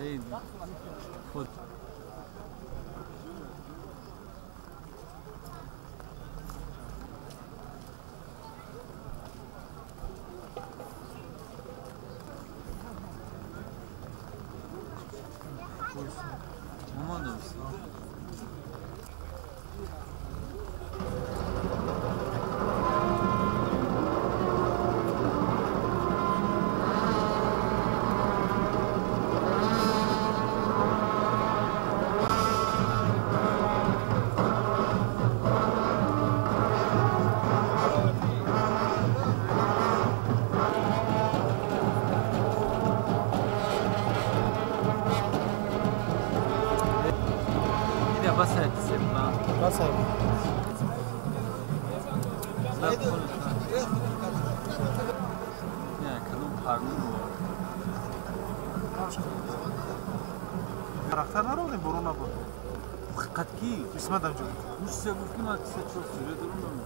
ای خود مامان دوست بس هتسيبنا بس لا تقول يا كلام قانون رفتن نرودیم برون نبود قد کی اسمت هم جون مش سبب کی ما تسچو سر درون